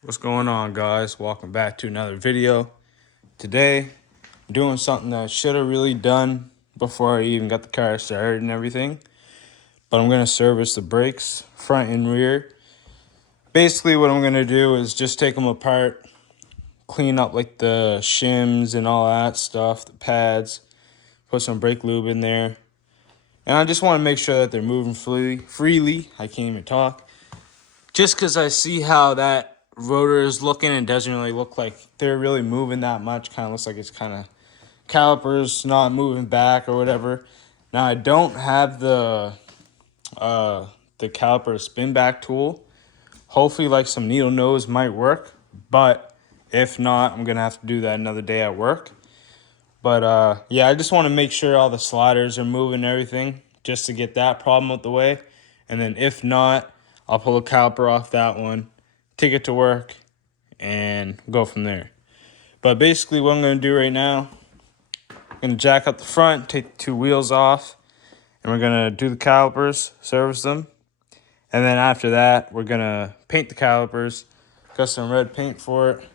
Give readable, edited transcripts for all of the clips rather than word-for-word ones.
What's going on, guys? Welcome back to another video. Today, I'm doing something that I should have really done before I even got the car started and everything. But I'm going to service the brakes, front and rear. Basically, what I'm going to do is just take them apart, clean up like the shims and all that stuff, the pads, put some brake lube in there. And I just want to make sure that they're moving freely. I can't even talk. Just because I see how that rotor is looking and doesn't really look like they're really moving that much. Kind of looks like it's kind of calipers not moving back or whatever. Now I don't have the caliper spin back tool. Hopefully like some needle nose might work, but if not, I'm gonna have to do that another day at work. But yeah, I just want to make sure all the sliders are moving and everything just to get that problem out the way. And then if not, I'll pull a caliper off that one, take it to work, and go from there. But basically what I'm going to do right now, I'm going to jack up the front, take the two wheels off, and we're going to do the calipers, service them. And then after that, we're going to paint the calipers. Got some red paint for it.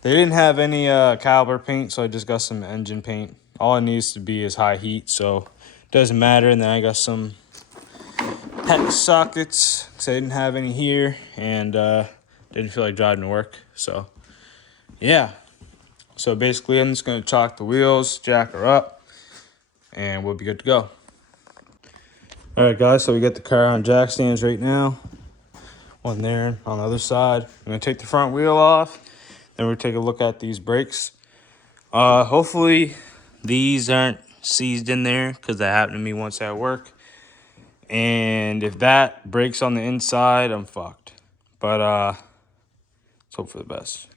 They didn't have any caliper paint, so I just got some engine paint. All it needs to be is high heat, so it doesn't matter. And then I got some hex sockets, because I didn't have any here, and didn't feel like driving to work. So, yeah. So basically, I'm just going to chalk the wheels, jack her up, and we'll be good to go. All right, guys, so we got the car on jack stands right now. One there on the other side. I'm going to take the front wheel off. Then we'll take a look at these brakes. Hopefully these aren't seized in there, because that happened to me once at work. And if that breaks on the inside, I'm fucked. But let's hope for the best.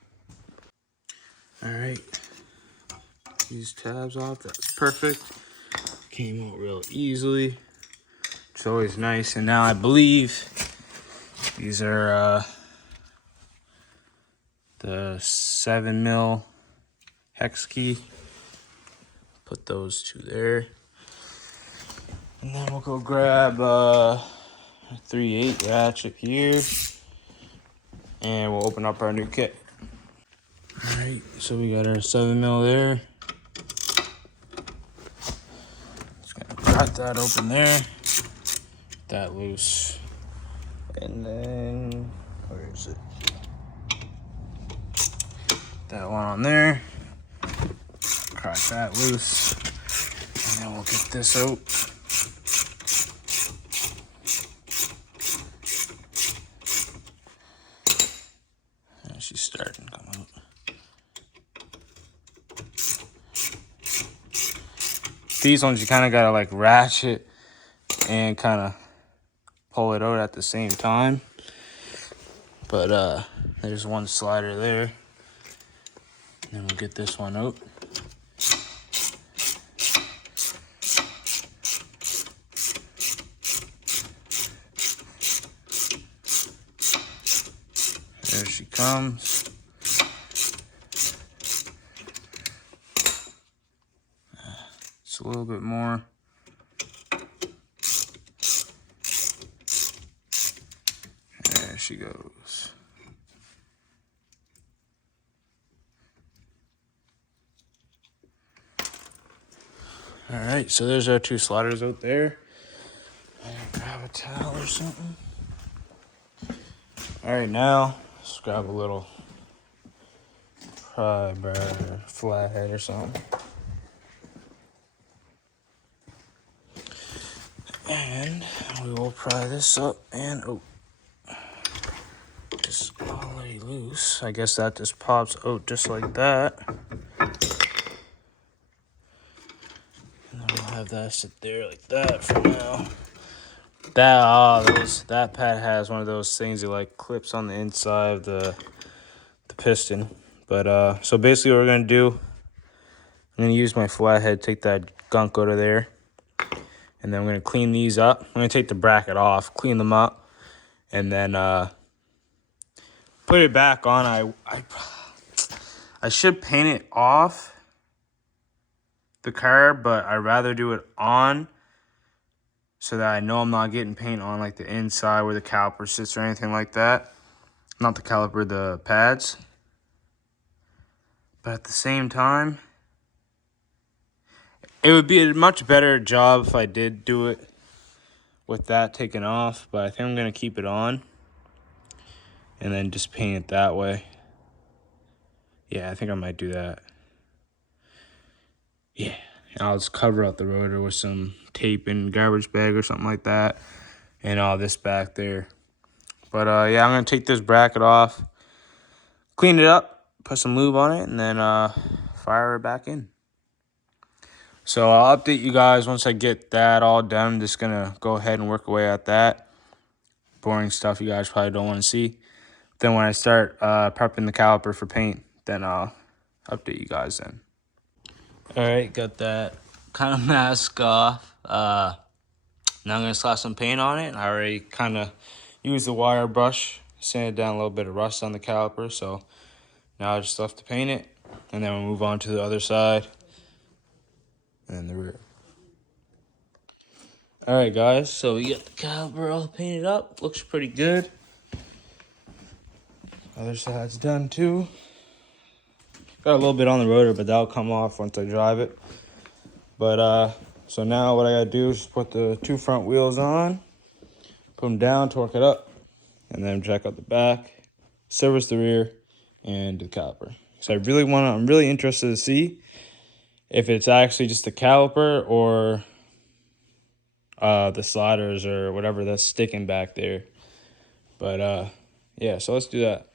All right, these tabs off. That's perfect. Came out real easily. It's always nice. And now I believe these are the 7mm hex key. Put those two there. And then we'll go grab a 3/8 ratchet here. And we'll open up our new kit. Alright, so we got our 7mm there. Just gonna cut that open there. Get that loose. And then, where is it? That one on there. Crack that loose. And then we'll get this out. And she's starting to come out. These ones you kind of gotta like ratchet and kind of pull it out at the same time. But there's one slider there. And then we'll get this one out. There she comes. It's a little bit more. There she goes. All right, so there's our two sliders out there. Grab a towel or something. All right, now let's grab a little pry bar, flathead or something. And we will pry this up and just already loose. I guess that just pops out just like that. And then we'll have that sit there like that for now. That pad has one of those things that like clips on the inside of the piston. But so basically what we're gonna do, I'm gonna use my flathead, take that gunk out of there, and then I'm gonna clean these up. I'm gonna take the bracket off, clean them up, and then put it back on. I should paint it off the car, but I'd rather do it on so that I know I'm not getting paint on like the inside where the caliper sits or anything like that. not the caliper, the pads. But at the same time, it would be a much better job if I did do it with that taken off. But I think I'm going to keep it on and then just paint it that way. Yeah, I think I might do that. Yeah, I'll just cover out the rotor with some tape and garbage bag or something like that. And all this back there. But yeah, I'm going to take this bracket off, clean it up, put some lube on it, and then fire it back in. So I'll update you guys once I get that all done. I'm just going to go ahead and work away at that. Boring stuff you guys probably don't want to see. Then when I start prepping the caliper for paint, then I'll update you guys then. All right, got that kind of mask off. Now I'm going to slap some paint on it. I already kind of used the wire brush, sanded down a little bit of rust on the caliper. So now I just have to paint it, and then we'll move on to the other side and the rear. All right, guys, so we got the caliper all painted up. Looks pretty good. Other side's done too. Got a little bit on the rotor, but that'll come off once I drive it. But so now what I gotta do is just put the two front wheels on, put them down, torque it up, and then check out the back, service the rear, and do the caliper. So I'm really interested to see if it's actually just the caliper or the sliders or whatever that's sticking back there. But yeah, so let's do that.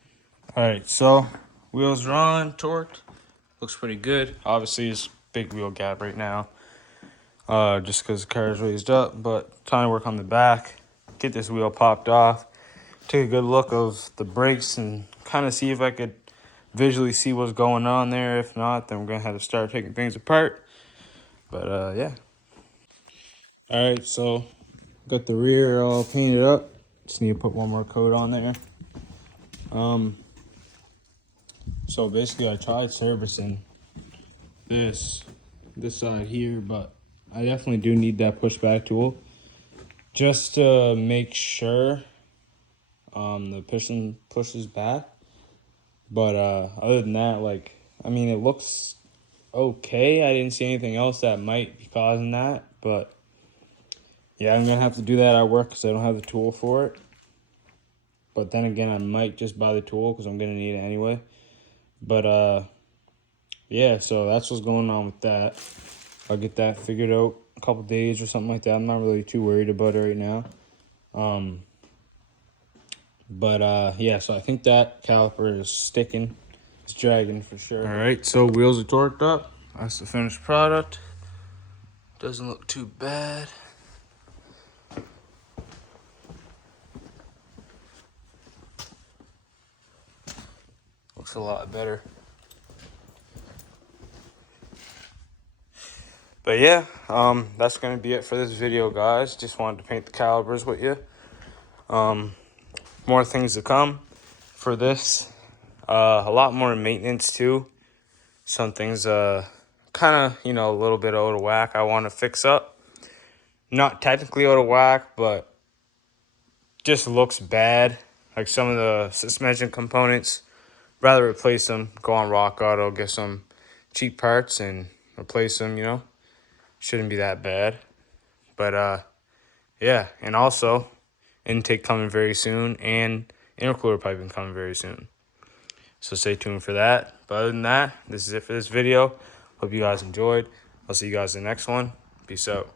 All right, so wheels are on, torqued. Looks pretty good. Obviously, it's big wheel gap right now, just because the car is raised up. But time to work on the back, get this wheel popped off, take a good look of the brakes, and kind of see if I could visually see what's going on there. If not, then we're gonna have to start taking things apart. But yeah. All right, so got the rear all painted up. Just need to put one more coat on there. So basically I tried servicing this side here, but I definitely do need that pushback tool just to make sure the piston pushes back. But other than that, like, I mean, it looks okay. I didn't see anything else that might be causing that, but yeah, I'm gonna have to do that at work because I don't have the tool for it. But then again, I might just buy the tool because I'm gonna need it anyway. But yeah, so that's what's going on with that. I'll get that figured out a couple days or something like that. I'm not really too worried about it right now. But yeah, so I think that caliper is sticking. It's dragging for sure. All right, so wheels are torqued up. That's the finished product. Doesn't look too bad. Looks a lot better. But yeah, that's gonna be it for this video, guys. Just wanted to paint the calipers with you. More things to come for this. A lot more maintenance too. Some things kind of, you know, a little bit out of whack I want to fix up. Not technically out of whack, but just looks bad. Like some of the suspension components, rather replace them, go on Rock Auto, get some cheap parts and replace them, you know. Shouldn't be that bad. But yeah, and also intake coming very soon and intercooler piping coming very soon. So stay tuned for that. But other than that, this is it for this video. Hope you guys enjoyed. I'll see you guys in the next one. Peace out.